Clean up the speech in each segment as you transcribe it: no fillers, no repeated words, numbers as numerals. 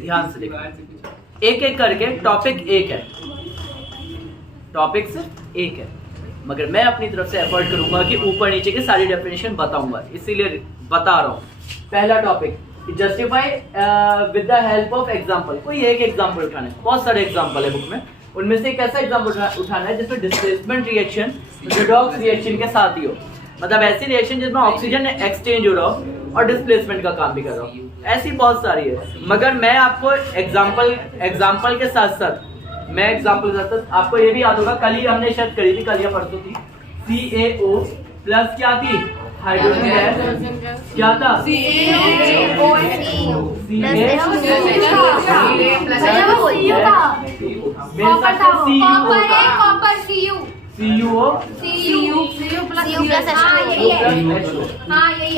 ध्यान से देखो, एक एक करके टॉपिक एक है, टॉपिक सिर्फ एक है, मगर मैं अपनी तरफ से एफर्ट करूंगा कि ऊपर नीचे की सारी डेफिनेशन बताऊंगा, इसीलिए बता रहा हूँ। पहला topic, justify with the help of example. कोई एक एग्जांपल उठाना है, बहुत सारे एग्जांपल है बुक में, उनमें से एक ऐसा एग्जांपल उठाना है जिसमें डिस्प्लेसमेंट रिएक्शन रेडॉक्स रिएक्शन के साथ ही हो, मतलब ऐसी रिएक्शन जिसमें ऑक्सीजन एक्सचेंज हो रहा हो और डिस्प्लेसमेंट का काम भी कर रहा हो। ऐसी बहुत सारी है, मगर मैं आपको एग्जांपल के साथ साथ आपको ये भी याद होगा, कल ही हमने शायद करी थी, कल या परसों थी, CaO प्लस क्या थी, हाइड्रोजन गैस क्या था,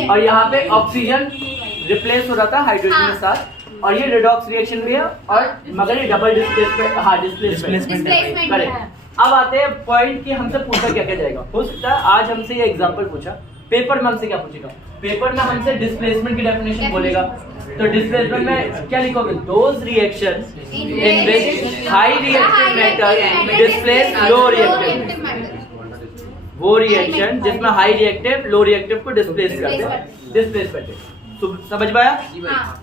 और यहाँ पे ऑक्सीजन रिप्लेस हो रहा था हाइड्रोजन के साथ, और ये रिडॉक्स रिएक्शन भी है, और मगर ये डबल डिस्प्लेसमेंट करेक्ट। अब आते हैं पॉइंट कि हमसे पूछा क्या क्या जाएगा। हो सकता है आज हमसे ये एग्जांपल पूछा, पेपर में हमसे क्या पूछेगा, पेपर में हमसे डिस्प्लेसमेंट की डेफिनेशन बोलेगा, तो डिस्प्लेसमेंट में क्या लिखोगे, those reactions in which high reactive matter displace low reactive, वो रिएक्शन जिसमें हाई रिएक्टिव लो रिएक्टिव को डिस्प्लेस करते हैं। समझ पाया?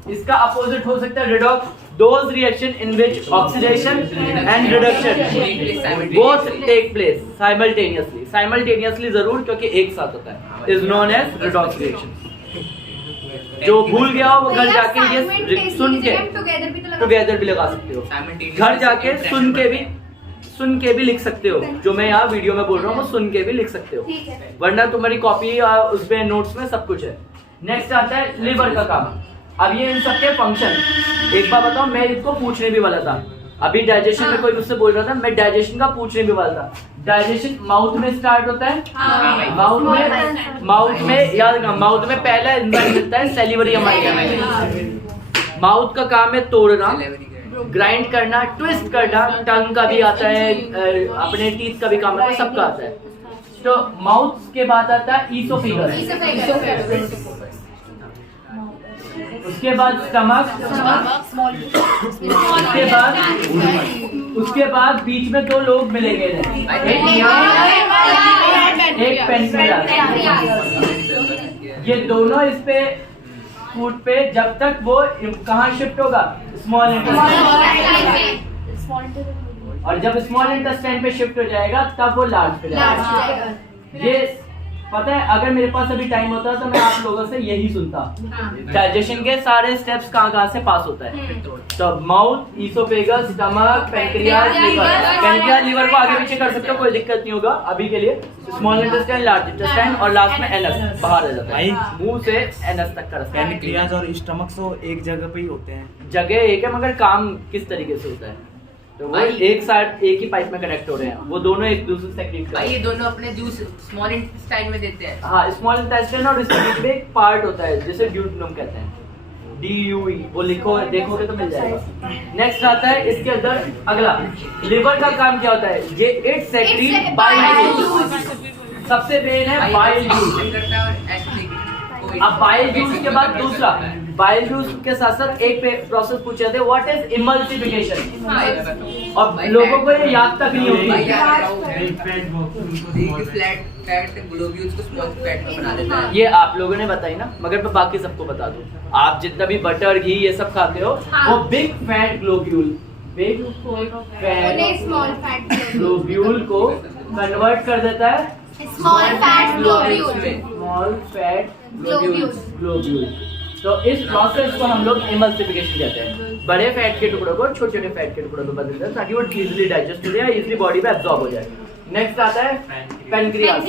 इसका अपोजिट हो सकता है redox, those reaction in which oxidation and reduction both take place simultaneously जरूर, क्योंकि एक साथ होता है, is known as redox reaction. जो भूल गया हो वो घर जाके ये सुन के टुगेदर भी लगा सकते हो, घर जाके सुन के भी लिख सकते हो, जो मैं यहाँ वीडियो में बोल रहा हूँ वो सुन के भी लिख सकते हो, वरना तुम्हारी कॉपी उसमें नोट्स में सब कुछ है। नेक्स्ट आता है लिवर का काम। अब ये इन सबके फंक्शन, एक बार बताओ, मैं इसको पूछने भी वाला था, अभी डाइजेशन में कोई मुझसे बोल रहा था, मैं डाइजेशन का पूछने भी वाला था। डाइजेशन माउथ में स्टार्ट होता है, माउथ में याद रखना, माउथ में पहला एंजाइम मिलता है सैलिवरी अमाइलेज। माउथ का काम है तोड़ना, ग्राइंड करना, ट्विस्ट करना, टंग का भी आता है, अपने टीथ का भी काम आता है, सबका आता है। तो माउथ के बाद आता है ईसोफेगस, उसके बाद स्टमक, उसके बाद बीच में दो लोग मिलेंगे, एक पेनक्रियास। ये दोनों इस पे फूड पे जब तक वो कहाँ शिफ्ट होगा, स्मॉल इंटेस्टाइन, और जब स्मॉल इंटेस्टाइन पे शिफ्ट हो जाएगा तब वो लार्ज पे जाएगा। ये पता है, अगर मेरे पास अभी टाइम होता तो मैं आप लोगों से यही सुनता, डाइजेशन के सारे स्टेप्स कहाँ से पास होता है। तो mouth, oesophagus, stomach, pancreas, liver को आगे पीछे कर सकते हो, कोई दिक्कत नहीं होगा अभी के लिए। स्मॉल इंटेस्टाइन, लार्ज इंटेस्टाइन, और लास्ट में एनस बाहर आ जाता है, मुंह से एनस तक का। पेनक्रियास और स्टमक तो एक जगह पे ही होते हैं, जगह एक है मगर काम किस तरीके से होता है, तो वो एक साथ एक ही पाइप में कनेक्ट हो रहे हैं, वो दोनों एक दूसरे से कनेक्ट कर, ये दोनों अपने जूस स्मॉल इंटेस्टाइन में देते हैं। हाँ, स्मॉल इंटेस्टाइन और इसके बीच में एक पार्ट होता है जिसे ड्यूटेनम कहते हैं, DUE, वो लिखो देखोगे तो मिल जाएगा। नेक्स्ट आता है इसके अंदर अगला, लिवर का काम क्या होता है, ये इट सेक्रीट बाइल जूस, सबसे मेन है बाइल जूस। अब बाइल जूस के बाद दूसरा, बाइल जूस के साथ साथ एक प्रोसेस पूछे थे, व्हाट इज इमल्सिफिकेशन, और लोगों को ये याद तक नहीं होती। ये आप लोगों ने बताई ना, मगर मैं बाकी सबको बता दूं, आप जितना भी बटर घी ये सब खाते हो, वो big fat globule, big fat globule को कन्वर्ट कर देता है small fat globule, small fat globule. तो इस प्रोसेस को हम लोग इमल्सिफिकेशन कहते हैं। बड़े फैट के टुकड़ों को छोटे छोटे फैट के टुकड़ों में बदलते हैं ताकि वो इजीली डाइजेस्ट हो जाए, इजीली बॉडी में एब्जॉर्ब हो जाए। नेक्स्ट आता है pancreas,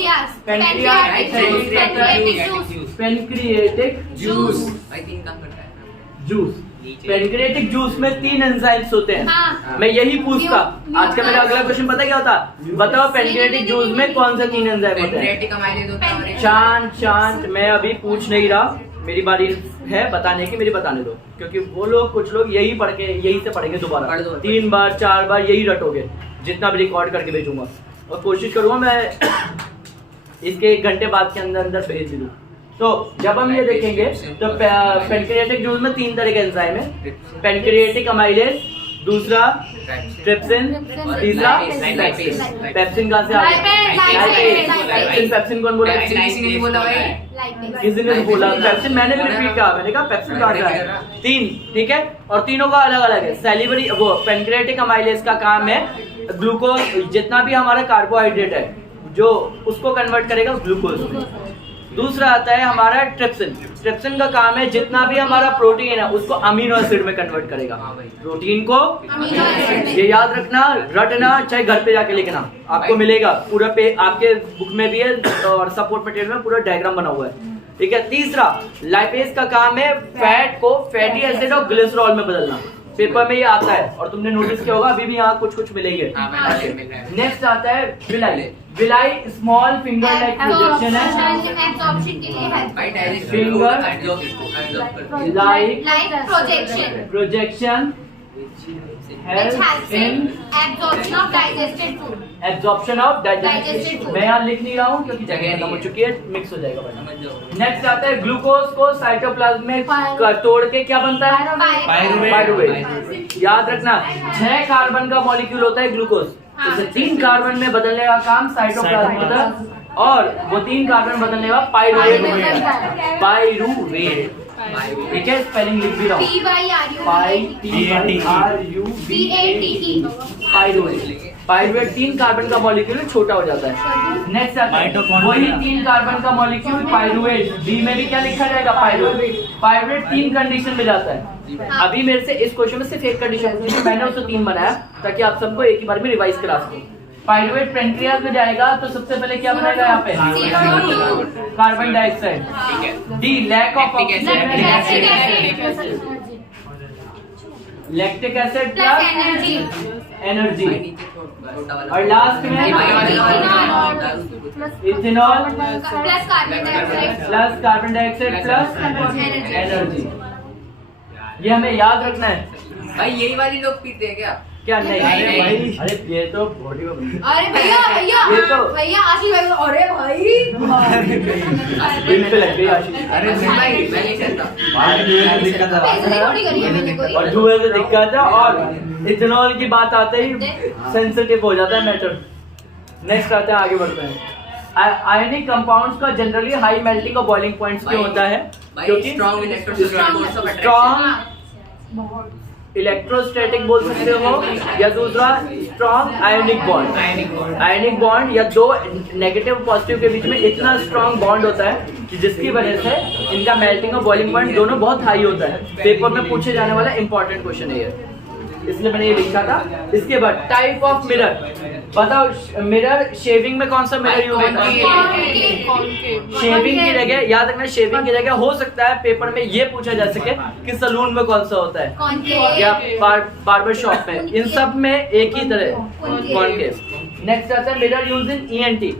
pancreatic juice, pancreatic juice में 3 एंजाइम्स होते हैं। हाँ। मैं यही पूछता, आज का मेरा अगला क्वेश्चन पता क्या होता, बताओ पेनक्रिएटिक जूस में कौन से 3 एंजाइम होते हैं। शांत, मैं अभी पूछ नहीं रहा, मेरी बारी है बताने की, मेरी बताने दो, क्योंकि वो लोग कुछ लोग यही पढ़ के यही से पढ़ेंगे दोबारा 3 बार 4 बार यही रटोगे, जितना भी रिकॉर्ड करके भेजूंगा, और कोशिश करूंगा मैं इसके 1 घंटे बाद के अंदर भेज दूँ। तो जब हम ये देखेंगे तो पैनक्रियाटिक जूस में 3 तरह के एंजाइम है, पैनक्रियाटिक अमाइलेज, दूसरा ट्रिप्सिन, तीसरा पेप्सिन। कहाँ से आ गया? पेप्सिन कौन बोला? किसी ने नहीं बोला भाई। किसी ने बोला पेप्सिन, मैंने भी रिपीट कहा, मैंने कहा पेप्सिन कहाँ से आया? 3, ठीक है, और तीनों का अलग अलग है। सैलिवरी वो पैनक्रियाटिक अमाइलेज का काम है ग्लूकोज, जितना भी हमारा कार्बोहाइड्रेट है जो उसको कन्वर्ट करेगा ग्लूकोज में। दूसरा आता है हमारा ट्रिप्सिन। ट्रिप्सिन का काम है जितना भी हमारा प्रोटीन है उसको अमीनो एसिड में कन्वर्ट करेगा। प्रोटीन को ये याद रखना, रटना, चाहे घर पे जाके लिखना, आपको मिलेगा पूरा पे, आपके बुक में भी है और सपोर्ट मटेरियल में पूरा डायग्राम बना हुआ है, ठीक है। तीसरा लाइपेज का काम है फैट को फैटी एसिड और ग्लिसरॉल में बदलना। पेपर में ये आता है और तुमने नोटिस किया होगा, अभी भी यहाँ कुछ कुछ मिलेंगे। नेक्स्ट आता है villi. Villi small finger like projection है, एब्जॉर्प्शन के लिए help finger like projection projection helps in absorption of digested food. Absorption of digested Digested food. food. मैं यहाँ लिख नहीं रहा हूँ क्योंकि जगह खत्म हो चुकी है, मिक्स हो जाएगा वरना। नेक्स्ट आता है ग्लूकोज को साइटोप्लाज्म में तोड़ के क्या बनता है? पायरुवेट। याद रखना 6 कार्बन का मॉलिक्यूल होता है ग्लूकोज, उसे 3 कार्बन में बदलने का काम साइटोप्लाज्म होता है और वो 3 कार्बन बदलने का पायरुवेट। पायरुवेट, ठीक है, स्पेलिंग लिख भी रहा हूँ। पायरुवेट 3 कार्बन का मॉलिक्यूल छोटा हो जाता है। नेक्स्ट आता है वही 3 कार्बन का मॉलिक्यूल पायरुवेट, डी में भी क्या लिखा जाएगा? पायरुवेट। पायरुवेट 3 कंडीशन में जाता है। अभी मेरे से इस क्वेश्चन में सिर्फ एक कंडीशन पूछी, मैंने उसको 3 बनाया ताकि आप सबको एक ही बार में रिवाइज करा सकूं। पायरुवेट पेनक्रियाज में जाएगा तो सबसे पहले क्या बनेगा यहाँ पे? Carbon dioxide. डी lack of lactic acid plus energy. और लास्ट में ethanol plus carbon dioxide plus energy. ये हमें याद रखना है भाई। यही वाली लोग पीते हैं क्या? क्या? नहीं अरे भाई, अरे ये तो बॉडी में अरे भैया भैया ये तो- भैया आशीष भाई, अरे भाई दिल पे लग गई आशीष। अरे भाई मैं नहीं कहता। दिक्कत पैसे थोड़ी करी है मैंने कोई। और जुए से दिक्कत है और इथेनॉल की बात आते ही सेंसिटिव हो जाता है मैटर। नेक्स्ट आते हैं, आगे बढ़ते हैं। आयनिक कंपाउंड्स का जनरली हाई मेल्टिंग और बॉइलिंग पॉइंट्स पे होता है क्योंकि स्ट्रॉन्ग इलेक्ट्रोस्टैटिक स्ट्रॉन्ग इलेक्ट्रोस्टैटिक बोल सकते हो, या दूसरा strong ionic bond. Ionic bond या दो नेगेटिव पॉजिटिव के बीच में इतना स्ट्रॉन्ग बॉन्ड होता है कि जिसकी वजह से इनका मेल्टिंग और बॉइलिंग पॉइंट दोनों बहुत हाई होता है। पेपर में पूछे जाने वाला इंपॉर्टेंट क्वेश्चन है ये, इसलिए मैंने ये लिखा था। इसके बाद टाइप ऑफ मिरर, बताओ मिरर शेविंग में कौन सा मिरर यूज होता है? शेविंग की जगह याद रखना, शेविंग की जगह हो सकता है पेपर में ये पूछा जा सके कि सलून में कौन सा होता है या बार्बर शॉप में, इन सब में एक ही तरह कॉनकेव। नेक्स्ट आता है मिरर यूज इन ENT।